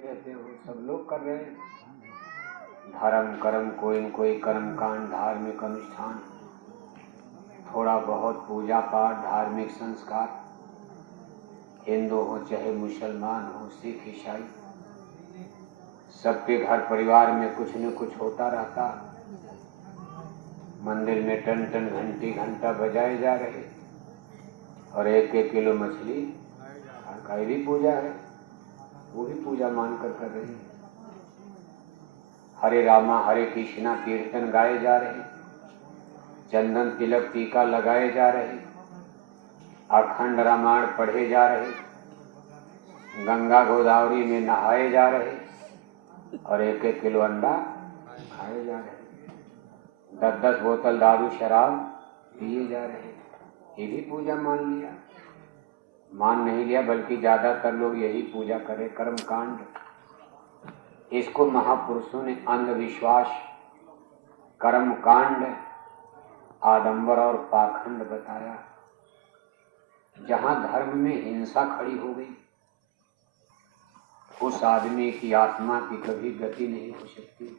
रहते हो, सब लोग कर रहे हैं। धर्म कर्म कोई न कोई कर्म कांड, धार्मिक अनुष्ठान, थोड़ा बहुत पूजा पाठ, धार्मिक संस्कार, हिंदू हो चाहे मुसलमान हो, सिख ईसाई, सबके घर परिवार में कुछ न कुछ होता रहता। मंदिर में टन टन घंटी घंटा बजाए जा रहे और 1-1 किलो मछली का भी पूजा है, वो भी पूजा मानकर कर रही है। हरे रामा हरे कृष्णा कीर्तन गाए जा रहे, चंदन तिलक टीका लगाए जा रहे, अखंड रामायण पढ़े जा रहे, गंगा गोदावरी में नहाए जा रहे और 1-1 किलो अंडा खाए जा रहे, 10-10 बोतल दारू शराब पिए जा रहे। ये भी पूजा मान लिया, मान नहीं लिया बल्कि ज्यादातर लोग यही पूजा करे, कर्म कांड। इसको महापुरुषों ने अंधविश्वास, कर्म कांड, आडंबर और पाखंड बताया। जहां धर्म में हिंसा खड़ी हो गई, उस आदमी की आत्मा की कभी गति नहीं हो सकती।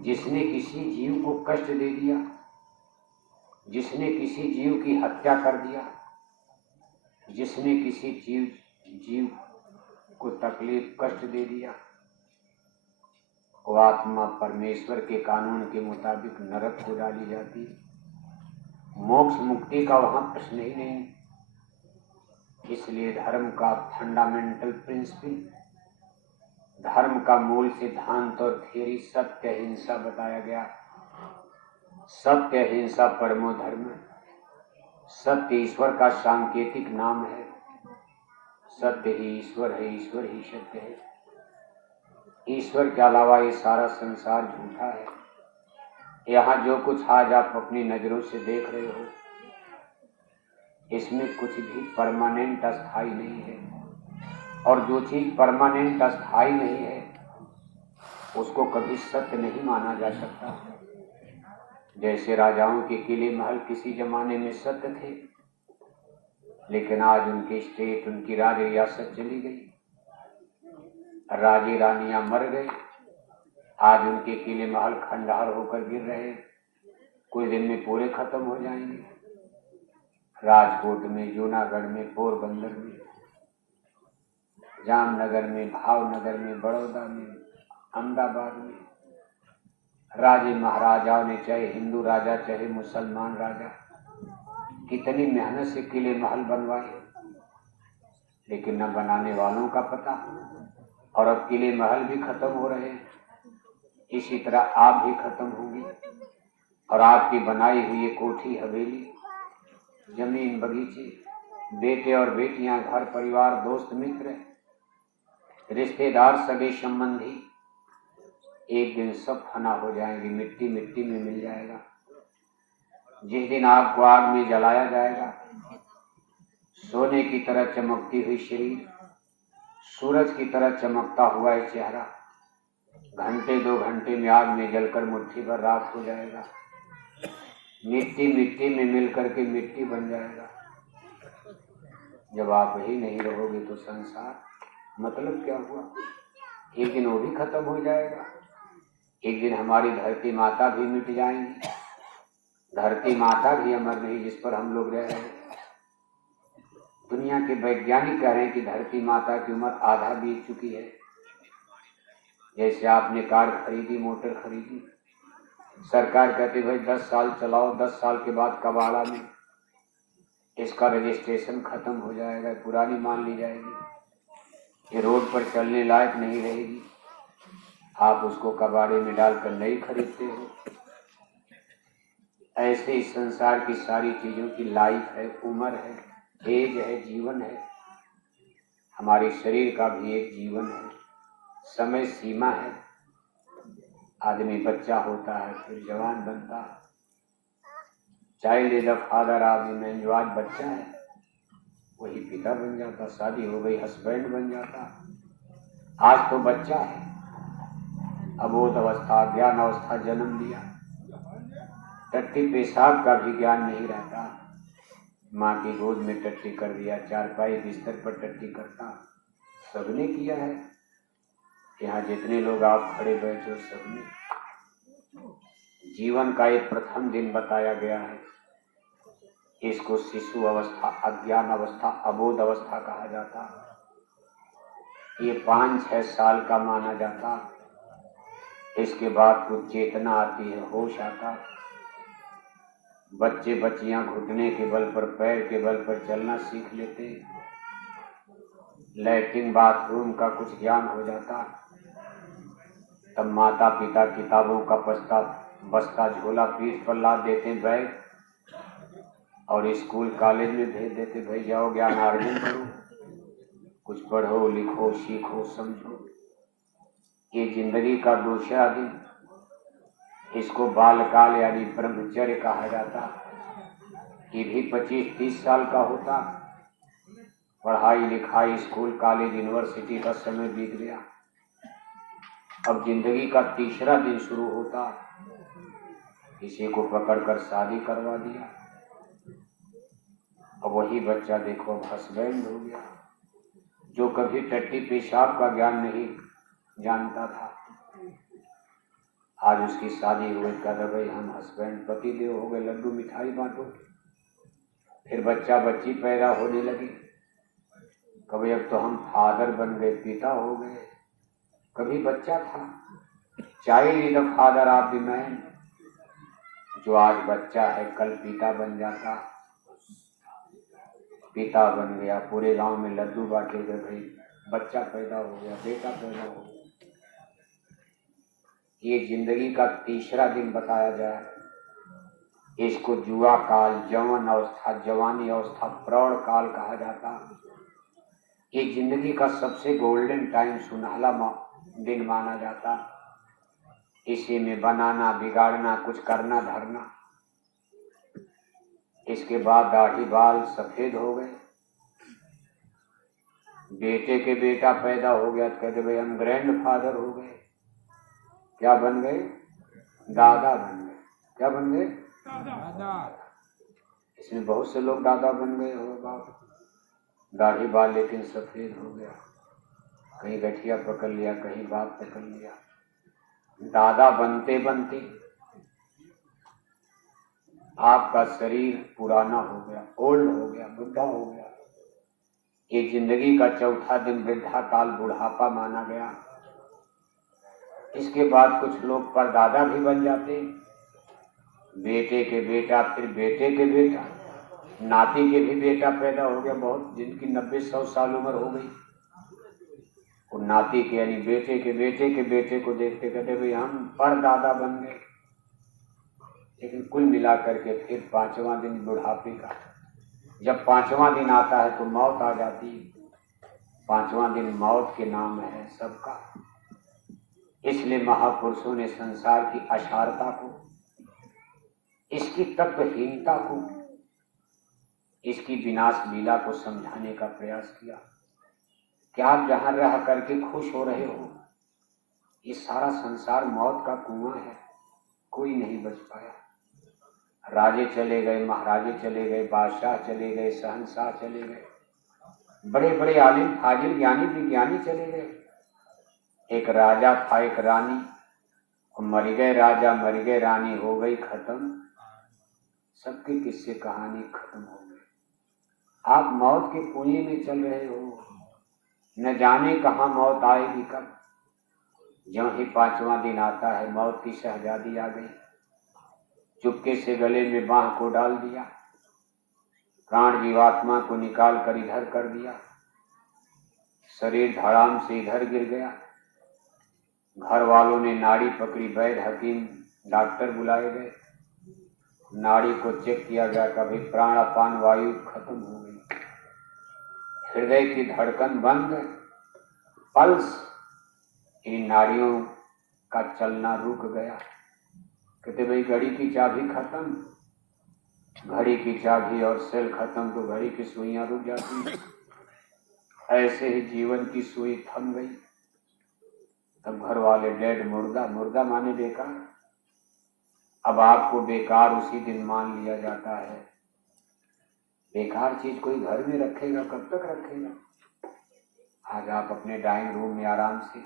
जिसने किसी जीव को कष्ट दे दिया, जिसने किसी जीव की हत्या कर दिया, जिसने किसी जीव को तकलीफ कष्ट दे दिया, वो आत्मा परमेश्वर के कानून के मुताबिक नरक को डाली जाती। मोक्ष मुक्ति का वहां प्रश्न ही नहीं। इसलिए धर्म का फंडामेंटल प्रिंसिपल, धर्म का मूल सिद्धांत और थियरी सत्य हिंसा बताया गया। सत्य हिंसा परमो धर्म, सत्य ईश्वर का सांकेतिक नाम है। सत्य ही ईश्वर है, ईश्वर ही सत्य है। ईश्वर के अलावा ये सारा संसार झूठा है। यहाँ जो कुछ आज आप अपनी नजरों से देख रहे हो, इसमें कुछ भी परमानेंट अस्थाई नहीं है। और जो चीज परमानेंट अस्थाई नहीं है, उसको कभी सत्य नहीं माना जा सकता। जैसे राजाओं के किले महल किसी जमाने में सत्य थे, लेकिन आज उनके स्टेट, उनकी राज रियासत चली गई, राजे रानियां मर गए, आज उनके किले महल खंडहर होकर गिर रहे, कुछ दिन में पूरे खत्म हो जाएंगे। राजकोट में, जूनागढ़ में, पोरबंदर में, जामनगर में, भावनगर में, बड़ौदा में, अहमदाबाद में, राजे महाराजाओं ने, चाहे हिंदू राजा चाहे मुसलमान राजा, कितनी मेहनत से किले महल बनवाए, लेकिन न बनाने वालों का पता। और अब किले महल भी खत्म हो रहे हैं। इसी तरह आप भी खत्म होंगे और आपकी बनाई हुई ये कोठी हवेली, जमीन बगीचे, बेटे और बेटियां, घर परिवार, दोस्त मित्र, रिश्तेदार, सगे संबंधी, एक दिन सब फना हो जाएंगे, मिट्टी मिट्टी में मिल जाएगा। जिस दिन आपको आग में जलाया जाएगा, सोने की तरह चमकती हुई शरीर, सूरज की तरह चमकता हुआ एक चेहरा, घंटे 2 घंटे में आग में जलकर मुट्ठी भर राख हो जाएगा। मिट्टी मिट्टी में मिलकर के मिट्टी बन जाएगा। जब आप ही नहीं रहोगे तो संसार मतलब क्या हुआ? एक दिन वो भी खत्म हो जाएगा। एक दिन हमारी धरती माता भी मिट जाएंगी। धरती माता भी अमर नहीं जिस पर हम लोग रह रहे हैं। दुनिया के वैज्ञानिक कह रहे हैं कि धरती माता की उम्र आधा बीत चुकी है। जैसे आपने कार खरीदी, मोटर खरीदी, सरकार कहती भाई 10 साल चलाओ, 10 साल के बाद कबाड़ा में इसका रजिस्ट्रेशन खत्म हो जाएगा, पुरानी मान ली जाएगी, ये रोड पर चलने लायक नहीं रहेगी। आप उसको कबाड़े में डालकर नई खरीदते हो। ऐसे इस संसार की सारी चीजों की लाइफ है, उम्र है, एज है, जीवन है। हमारे शरीर का भी एक जीवन है, समय सीमा है। आदमी बच्चा होता है, फिर जवान बनता है। Child is the father of the man. जो आज बच्चा है वही पिता बन जाता, शादी हो गई हस्बैंड बन जाता। आज तो बच्चा है, अबोध अवस्था, ज्ञान अवस्था जन्म लिया, टट्टी पेशाब का भी ज्ञान नहीं रहता। माँ की गोद में टट्टी कर दिया, चारपाई बिस्तर पर टट्टी करता, सबने किया है। यहाँ जितने लोग आप खड़े बैठे हो सबने। जीवन का एक प्रथम दिन बताया गया है। इसको शिशु अवस्था, अज्ञान अवस्था, अबोध अवस्था कहा जाता। ये 5-6 साल का माना जाता। इसके बाद कुछ चेतना आती है, होश आता। बच्चे बच्चियां घुटने के बल पर, पैर के बल पर चलना सीख लेते। लैट्रिन बाथरूम का कुछ ज्ञान हो जाता। तब माता पिता किताबों का बस्ता झोला पीठ पर लाद देते, बैग, और स्कूल कॉलेज में भेज देते, भाई जाओ ज्ञान अर्जन करो, कुछ पढ़ो लिखो सीखो समझो। ये जिंदगी का दूसरा दिन, इसको बालकाल यानी ब्रह्मचर्य कहा जाता। ये भी 25-30 साल का होता। पढ़ाई लिखाई, स्कूल कॉलेज यूनिवर्सिटी का समय बीत गया। अब जिंदगी का तीसरा दिन शुरू होता। किसी को पकड़कर शादी करवा दिया। अब वही बच्चा देखो अब हस्बैंड हो गया, जो कभी टट्टी पेशाब का ज्ञान नहीं जानता था। आज उसकी शादी हुई, कहता भाई हम हस्बैंड पति देव हो गए, लड्डू मिठाई बांटो। फिर बच्चा बच्ची पैदा होने लगी, कभी अब तो हम फादर बन गए, पिता हो गए। कभी बच्चा था, child is the father of the man. जो आज बच्चा है कल पिता बन जाता। पिता बन गया, पूरे गांव में लड्डू बांटे गए, भाई बच्चा पैदा हो गया, बेटा पैदा हो गया। ये जिंदगी का तीसरा दिन बताया जाए। इसको जुआ काल, जवान अवस्था, जवानी अवस्था, प्रौढ़ काल कहा जाता। ये जिंदगी का सबसे गोल्डन टाइम, सुनहला दिन माना जाता। इसी में बनाना बिगाड़ना, कुछ करना धरना। इसके बाद दाढ़ी बाल सफेद हो गए, बेटे के बेटा पैदा हो गया तो कहते भाई हम ग्रैंड फादर हो गए। क्या बन गए? दादा बन गए। क्या बन गए? दादा। इसमें बहुत से लोग दादा बन गए हो बाप। दाढ़ी बाल लेकिन सफेद हो गया, कहीं गठिया पकड़ लिया, कहीं बाप पकड़ लिया। दादा बनते बनते आपका शरीर पुराना हो गया, ओल्ड हो गया, बुढ़ा हो गया। ये जिंदगी का चौथा दिन वृद्धा काल, बुढ़ापा माना गया। इसके बाद कुछ लोग परदादा भी बन जाते, बेटे के बेटा, फिर बेटे के बेटा, नाती के भी बेटा पैदा हो गया। बहुत जिनकी 90-100 साल उम्र हो गई, वो नाती के यानी बेटे के बेटे के बेटे को देखते कहते भाई हम परदादा बन गए। लेकिन कुल मिलाकर के फिर 5वां दिन बुढ़ापे का। जब 5वां दिन आता है तो मौत आ जाती है। 5वां दिन मौत के नाम है सबका। इसलिए महापुरुषों ने संसार की असारता को, इसकी तत्वहीनता को, इसकी विनाश लीला को समझाने का प्रयास किया कि आप जहां रह करके खुश हो रहे हो, ये सारा संसार मौत का कुआं है, कोई नहीं बच पाया। राजे चले गए, महाराजे चले गए, बादशाह चले गए, शहंशाह चले गए, बड़े बड़े आलिम फाजिल ज्ञानी विज्ञानी चले गए। एक राजा था, एक रानी, मर गए राजा, मर गए रानी, हो गई खत्म। सबके किस्से कहानी खत्म हो गई। आप मौत के कुएं में चल रहे हो, न जाने कहाँ मौत आएगी कब। ज्यों ही 5वां दिन आता है, मौत की शहजादी आ गई, चुपके से गले में बांह को डाल दिया, प्राण जीवात्मा को निकाल कर इधर कर दिया, शरीर धड़ाम से इधर गिर गया। घर वालों ने नाड़ी पकड़ी, वैद्य हकीम डॉक्टर बुलाए गए, नाड़ी को चेक किया गया, कभी प्राण अपान वायु खत्म हो गई, हृदय की धड़कन बंद, पल्स, इन नाड़ियों का चलना रुक गया। कहते भाई घड़ी की चाबी खत्म, घड़ी की चाबी और सेल खत्म तो घड़ी की सुइयां रुक जाती। ऐसे ही जीवन की सुई थम गई। तब घर वाले डेड, मुर्दा, मुर्दा माने बेकार। अब आपको बेकार उसी दिन मान लिया जाता है। बेकार चीज कोई घर में रखेगा, कब तक रखेगा? आज आप अपने ड्राइंग रूम में आराम से